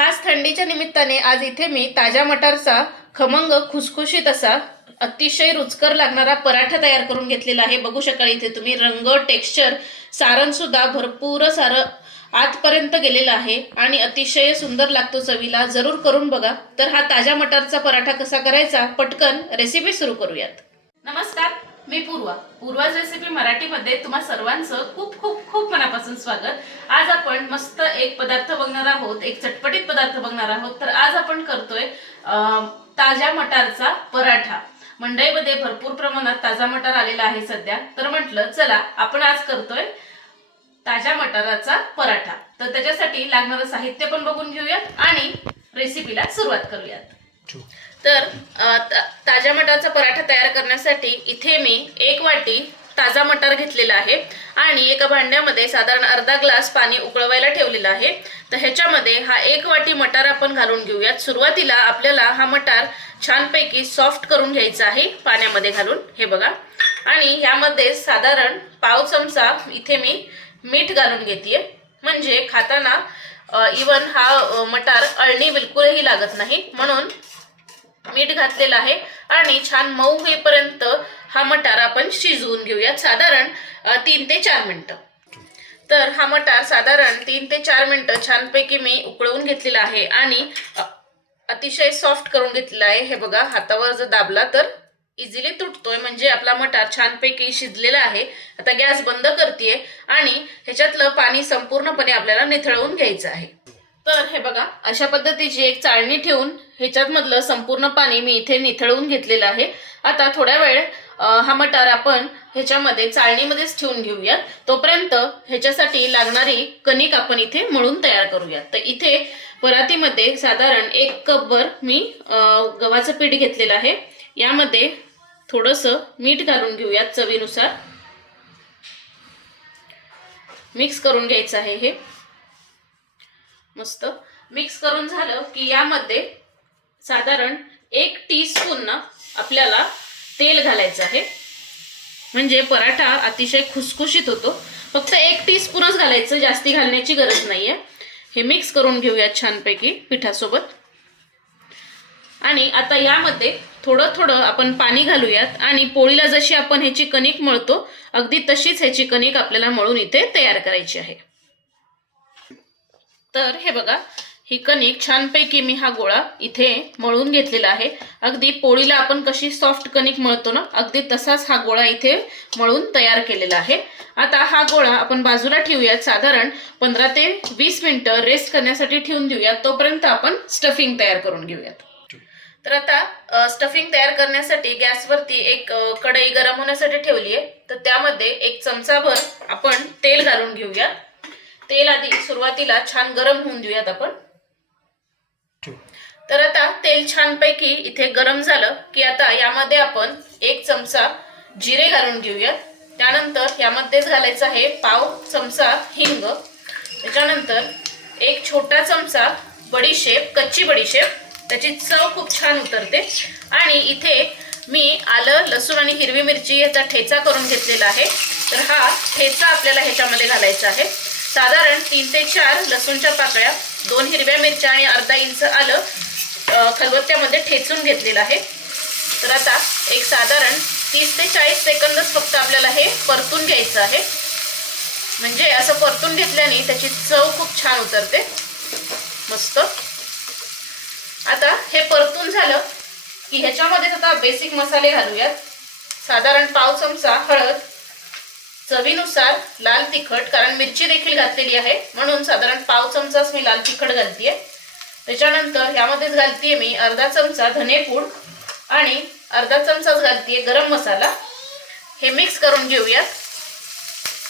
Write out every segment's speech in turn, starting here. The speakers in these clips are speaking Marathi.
खास थंडीच्या निमित्ताने आज इथे मी ताज्या मटारचा खमंग खुसखुशीत असा अतिशय रुचकर लागणारा पराठा तयार करून घेतलेला आहे. बघू शकाल इथे तुम्ही रंग टेक्स्चर सारण सुद्धा भरपूर सारं आतपर्यंत गेलेलं आहे आणि अतिशय सुंदर लागतो चवीला. जरूर करून बघा. तर हा ताज्या मटारचा पराठा कसा करायचा? पटकन रेसिपी सुरू करूयात. नमस्कार. मी पूर्वा. पूर्वाज रेसिपी मराठीमध्ये तुम्हा सर्वांचं खूप खूप खूप मनापासून स्वागत. आज आपण मस्त एक पदार्थ बघणार आहोत एक चटपटीत पदार्थ बघणार आहोत. तर आज आपण करतोय ताज्या मटारचा पराठा. मंडईमध्ये भरपूर प्रमाणात ताजा मटार आलेला आहे सध्या. तर म्हटलं चला आपण आज करतोय ताज्या मटाराचा पराठा. तर त्याच्यासाठी लागणारं साहित्य पण बघून घेऊयात आणि रेसिपीला सुरुवात करूयात. तर ताज्या मटारचा पराठा तयार करण्यासाठी इथे मी एक वाटी ताजा मटार घेतलेला आहे आणि एका भांड्यामध्ये साधारण अर्धा ग्लास पाणी उकळवायला ठेवलेलं आहे. तर ह्याच्यामध्ये हा एक वाटी मटार आपण घालून घेऊयात. सुरुवातीला आपल्याला हा मटार छानपैकी सॉफ्ट करून घ्यायचा आहे पाण्यामध्ये घालून. हे बघा. आणि ह्यामध्ये साधारण पाव चमचा इथे मी मीठ घालून घेते म्हणजे खाताना इवन हा मटार अळणी बिलकुलही लागत नाही. म्हणून मीठ घातलेलं आहे आणि छान मऊ होईपर्यंत हा मटार आपण शिजवून घेऊयात साधारण तीन ते चार मिनटं. तर हा मटार साधारण तीन ते चार मिनटं छानपैकी मी उकळवून घेतलेला आहे आणि अतिशय सॉफ्ट करून घेतलेला आहे. हे बघा हातावर जर दाबला तर इझिली तुटतोय. म्हणजे आपला मटार छानपैकी शिजलेला आहे. आता गॅस बंद करते आणि ह्याच्यातलं पाणी संपूर्णपणे आपल्याला निथळवून घ्यायचं आहे. तर हे बघा अशा पद्धतीची एक चाळणी ठेवून ह्याच्यातमधलं संपूर्ण पाणी मी इथे निथळवून घेतलेलं आहे. आता थोड्या वेळ हा मटार आपण ह्याच्यामध्ये चाळणीमध्येच ठेवून घेऊयात. तोपर्यंत ह्याच्यासाठी लागणारी कणिक आपण इथे मळून तयार करूयात. तर इथे परातीमध्ये साधारण एक कपभर मी गव्हाचं पीठ घेतलेलं आहे. यामध्ये थोडंसं मीठ घालून घेऊयात चवीनुसार. मिक्स करून घ्यायचं आहे हे. मस्त. मिक्स करून झालं की यामध्ये साधारण एक टीस्पून ना आपल्याला तेल घालायचं आहे. म्हणजे पराठा अतिशय खुसखुशीत होतो. फक्त एक टीस्पूनच घालायचं जास्ती घालण्याची गरज नाहीये. हे मिक्स करून घेऊयात छानपैकी पिठासोबत. आणि आता यामध्ये थोडं थोडं आपण पाणी घालूयात. आणि पोळीला जशी आपण ह्याची कणिक मळतो अगदी तशीच ह्याची कणिक आपल्याला मळून इथे तयार करायची आहे. तर हे बघा ही कणिक छानपैकी मी हा गोळा इथे मळून घेतलेला आहे. अगदी पोळीला आपण कशी सॉफ्ट कणिक मळतो ना अगदी तसाच हा गोळा इथे मळून तयार केलेला आहे. आता हा गोळा आपण बाजूला ठेवूयात साधारण पंधरा ते वीस मिनिटं रेस्ट करण्यासाठी ठेवून देऊयात. तोपर्यंत आपण स्टफिंग तयार करून घेऊयात. तर आता स्टफिंग तयार करण्यासाठी गॅसवरती एक कढई गरम होण्यासाठी ठेवली आहे. तर त्यामध्ये एक चमचाभर आपण तेल घालून घेऊयात. तेल आधी सुरुवातीला छान गरम होऊन देऊयात आपण. तर आता तेल छानपैकी इथे गरम झालं की आता यामध्ये आपण एक चमचा जिरे घालून घेऊयात. त्यानंतर यामध्येच घालायचं आहे पाव चमचा हिंग. त्याच्यानंतर एक छोटा चमचा बडीशेप कच्ची बडीशेप. त्याची चव खूप छान उतरते. आणि इथे मी आलं लसूण आणि हिरवी मिरची याचा ठेचा करून घेतलेला आहे. तर हा ठेचा आपल्याला ह्याच्यामध्ये घालायचा आहे. साधारण तीन ते चार लसूणच्या पाकळ्या दोन हिरव्या मिरच्या आणि अर्धा इंच आलं खलबत्त्यामध्ये ठेचून घेतलेलं आहे. तर आता एक साधारण तीस ते चाळीस सेकंदच फक्त आपल्याला हे परतून घ्यायचं आहे. म्हणजे असं परतून घेतल्याने त्याची चव खूप छान उतरते. मस्त. आता हे परतून झालं की ह्याच्यामध्ये आता बेसिक मसाले घालूयात. साधारण पाव चमचा हळद चवीनुसार लाल तिखट कारण मिरची देखील घातलेली आहे. म्हणून साधारण पाव चमचाच मी लाल तिखट घालतीये. त्याच्यानंतर ह्यामध्येच घालतीये मी अर्धा चमचा धनेपूड आणि अर्धा चमचाच घालतीये गरम मसाला. हे मिक्स करून घेऊयात.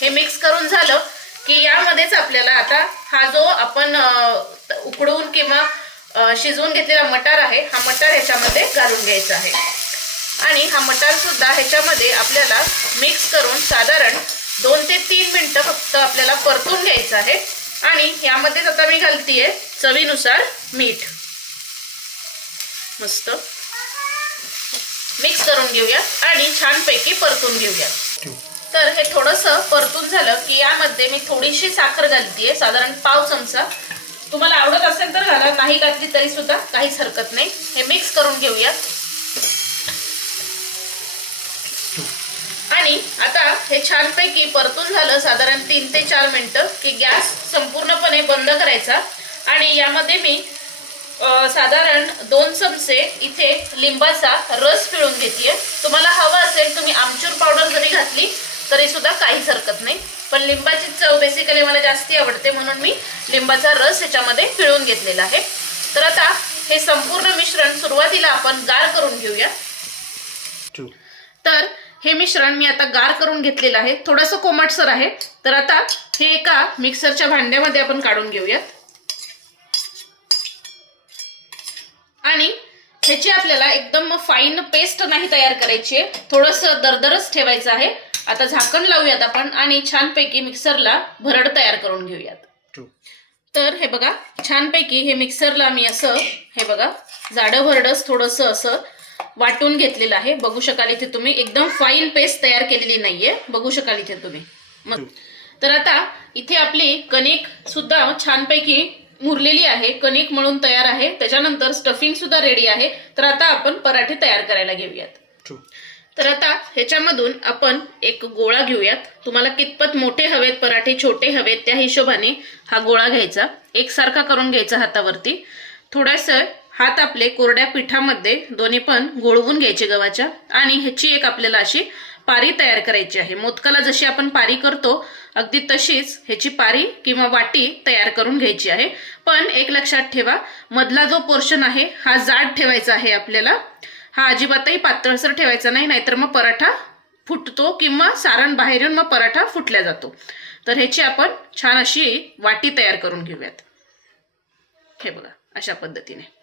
हे मिक्स करून झालं की यामध्येच आपल्याला आता हा जो आपण उकडवून किंवा शिजवून घेतलेला मटार आहे हा मटार ह्याच्यामध्ये घालून घ्यायचा आहे. आणि हा मटार सुद्धा ह्याच्यामध्ये आपल्याला मिक्स करून साधारण दोन ते तीन मिनटं फक्त आपल्याला परतून घ्यायचं आहे. आणि यामध्येच आता मी घालतीये चवीनुसार मीठ. मस्त. मिक्स करून घेऊया आणि छानपैकी परतून घेऊया. तर हे थोडंसं परतून झालं की यामध्ये मी थोडीशी साखर घालतीये साधारण पाव चमचा. तुम्हाला आवडत असेल तर घाला नाही घातली तरी सुद्धा काहीच हरकत नाही. हे मिक्स करून घेऊया. आणि आता हे छानपैकी परतून झालं साधारण तीन ते चार मिनिटं की गॅस संपूर्णपणे बंद करायचा. आणि यामध्ये मी साधारण दोन चमचे इथे लिंबाचा रस पिळून घेते तुम्हाला हवं असेल तुम्ही आमचूर पावडर जरी घातली तरी सुद्धा काहीच हरकत नाही. पण लिंबाची चव बेसिकली मला जास्ती आवडते म्हणून मी लिंबाचा रस ह्याच्यामध्ये पिळून घेतलेला आहे. तर आता हे संपूर्ण मिश्रण सुरुवातीला आपण गार करून घेऊया. तर हे मिश्रण मी आता गार करून घेतलेलं आहे. थोडंसं कोमटसर आहे. तर आता हे एका मिक्सरच्या भांड्यामध्ये आपण काढून घेऊयात. आणि ह्याची आपल्याला एकदम फाईन पेस्ट नाही तयार करायची आहे. थोडंसं दरदरच ठेवायचं आहे. आता झाकण लावूयात आपण आणि छानपैकी मिक्सरला भरड तयार करून घेऊयात. तर हे बघा छानपैकी हे मिक्सरला मी असं हे बघा जाडं भरडच थोडंसं असं वाटून घेतलेलं आहे. बघू शकाल इथे तुम्ही. एकदम फाईन पेस्ट तयार केलेली नाहीये. बघू शकाल इथे तुम्ही. मग तर आता इथे आपली कणिक सुद्धा छानपैकी मुरलेली आहे. कणिक मळून तयार आहे. त्याच्यानंतर स्टफिंग सुद्धा रेडी आहे. तर आता आपण पराठे तयार करायला घेऊयात. तर आता ह्याच्यामधून आपण एक गोळा घेऊयात. तुम्हाला कितपत मोठे हवेत पराठे छोटे हवेत त्या हिशोबाने हा गोळा घ्यायचा. एकसारखा करून घ्यायचा हातावरती. थोडंसं हात आपले कोरड्या पिठामध्ये दोन्ही पण गोळवून घ्यायचे गव्हाच्या. आणि ह्याची एक आपल्याला अशी पारी तयार करायची आहे. मोदकाला जशी आपण पारी करतो अगदी तशीच ह्याची पारी किंवा वाटी तयार करून घ्यायची आहे. पण एक लक्षात ठेवा मधला जो पोर्शन आहे हा जाड ठेवायचा आहे आपल्याला. हा अजिबातही पातळसर ठेवायचा नाही नाहीतर मग पराठा फुटतो किंवा सारण बाहेर येऊन मग पराठा फुटल्या जातो. तर ह्याची आपण छान अशी वाटी तयार करून घेऊयात. हे बघा अशा पद्धतीने.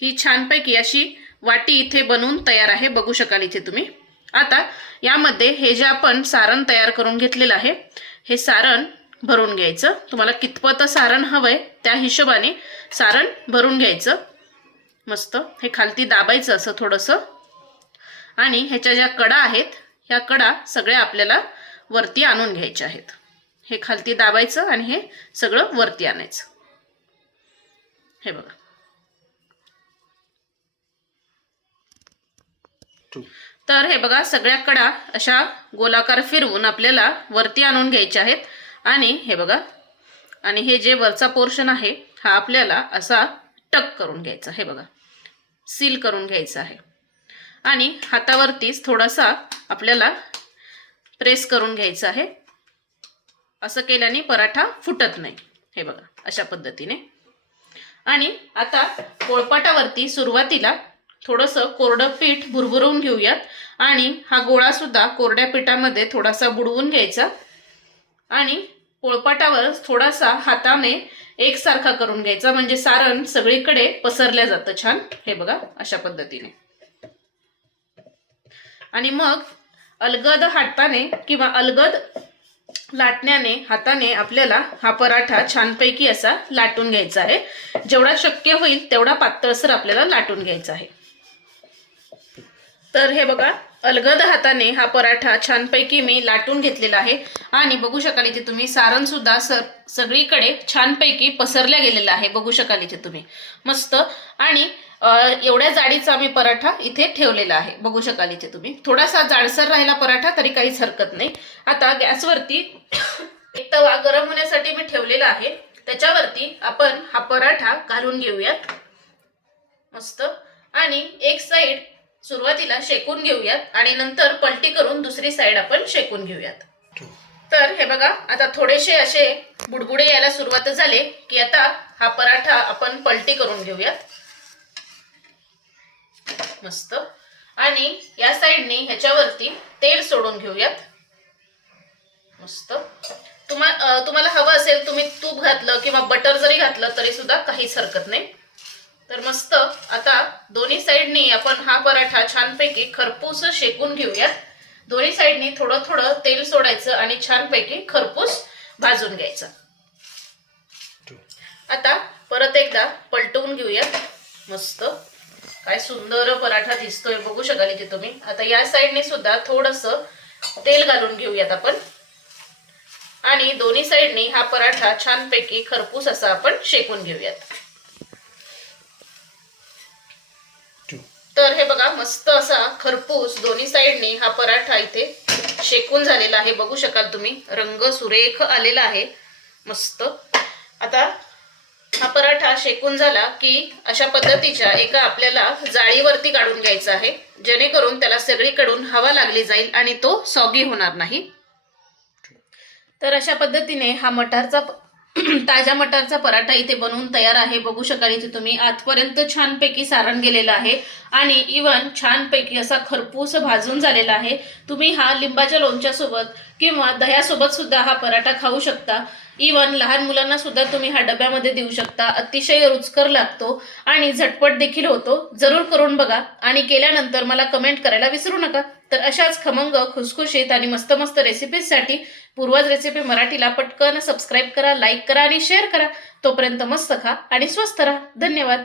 ही छानपैकी अशी वाटी इथे बनवून तयार आहे. बघू शकाल इथे तुम्ही. आता यामध्ये हे जे आपण सारण तयार करून घेतलेलं आहे हे सारण भरून घ्यायचं. तुम्हाला कितपत सारण हवंय त्या हिशोबाने सारण भरून घ्यायचं. मस्त. हे खालती दाबायचं असं थोडंसं. आणि ह्याच्या ज्या कडा आहेत ह्या कडा सगळ्या आपल्याला वरती आणून घ्यायच्या आहेत. हे खालती दाबायचं आणि हे सगळं वरती आणायचं. हे बघा. तर हे बघा सगळ्या कडा अशा गोलाकार फिरवून आपल्याला वरती आणून घ्यायच्या आहेत. आणि हे बघा आणि हे जे वरचा पोर्शन आहे हा आपल्याला असा टक करून घ्यायचा हे बघा सील करून घ्यायचा आहे. आणि हातावरतीच थोडासा आपल्याला प्रेस करून घ्यायचा आहे. असं केल्याने पराठा फुटत नाही. हे बघा अशा पद्धतीने. आणि आता पोळपाटावरती सुरुवातीला थोडंसं कोरडं पीठ भुरभुरवून घेऊयात. आणि हा गोळा सुद्धा कोरड्या पिठामध्ये थोडासा बुडवून घ्यायचा. आणि पोळपाटावर थोडासा हाताने एकसारखा करून घ्यायचा. म्हणजे सारण सगळीकडे पसरल्या जातं छान. हे बघा अशा पद्धतीने. आणि मग अलगद हाताने किंवा अलगद लाटण्याने हाताने आपल्याला हा पराठा छानपैकी असा लाटून घ्यायचा आहे. जेवढा शक्य होईल तेवढा पातळसर आपल्याला लाटून घ्यायचा आहे. तर हे बघा अलगद हाताने हा पराठा छानपैकी मी लाटून घेतलेला आहे. आणि बघू शकाल इथे तुम्ही सारण सुद्धा स सगळीकडे छानपैकी पसरल्या गेलेला आहे. बघू शकाल इथे तुम्ही. मस्त. आणि एवढ्या जाडीचा मी पराठा इथे ठेवलेला आहे. बघू शकाल इथे तुम्ही. थोडासा जाडसर राहिला पराठा तरी काहीच हरकत नाही. आता गॅसवरती एक तवा गरम होण्यासाठी मी ठेवलेला आहे. त्याच्यावरती आपण हा पराठा घालून घेऊयात. मस्त. आणि एक साईड सुरुवातीला शेकून घेऊयात आणि नंतर पलटी करून दुसरी साइड आपण शेकून घेऊयात. तर हे बघा आता थोडेसे असे बुडबुडे यायला सुरुवात झाले की आता हा पराठा आपण पलटी करून घेऊयात. मस्त. आणि या साईडने ह्याच्यावरती तेल सोडून घेऊयात. मस्त. तुम्हा तुम्हाला हवं असेल तुम्ही तूप घातलं किंवा बटर जरी घातलं तरी सुद्धा काहीच हरकत नाही. तर मस्त आता दोन्ही साईडनी आपण हा पराठा छानपैकी खरपूस शेकून घेऊयात. दोन्ही साईडनी थोडं थोडं तेल सोडायचं आणि छानपैकी खरपूस भाजून घ्यायचं. आता परत एकदा पलटवून घेऊयात. मस्त. काय सुंदर पराठा दिसतोय बघू शकाल इथे तुम्ही. आता या साईडने सुद्धा थोडस तेल घालून घेऊयात आपण. आणि दोन्ही साईडनी हा पराठा छानपैकी खरपूस असा आपण शेकून घेऊयात. तर हे बघा मस्त असा खरपूस दोन्ही साईडने हा पराठा इथे शेकून झालेला आहे. बघू शकाल तुम्ही रंग सुरेख आलेला आहे. मस्त. आता हा पराठा शेकून झाला की अशा पद्धतीच्या एका आपल्याला जाळीवरती काढून घ्यायचा आहे. जेणेकरून त्याला सगळीकडून हवा लागली जाईल आणि तो सॉगी होणार नाही. तर अशा पद्धतीने हा मटारचा ताज्या मटारचा पराठा इथे बनवून तयार आहे. बघू शकाल इथे तुम्ही आतपर्यंत छानपैकी सारण गेलेलं आहे. आणि इवन छानपैकी असा खरपूस भाजून झालेला आहे. तुम्ही हा लिंबाच्या लोणच्यासोबत किंवा दह्यासोबत सुद्धा हा पराठा खाऊ शकता. इवन लहान मुलांना सुद्धा तुम्ही हा डब्यामध्ये देऊ शकता. अतिशय रुचकर लागतो आणि झटपट देखील होतो. जरूर करून बघा. आणि केल्यानंतर मला कमेंट करायला विसरू नका. तर अशाच खमंग खुसखुशीत आणि मस्त मस्त रेसिपीजसाठी पूर्वज रेसिपी मराठीला पटकन सबस्क्राईब करा लाईक करा आणि शेअर करा. तोपर्यंत मस्त खा आणि स्वस्त राहा. धन्यवाद.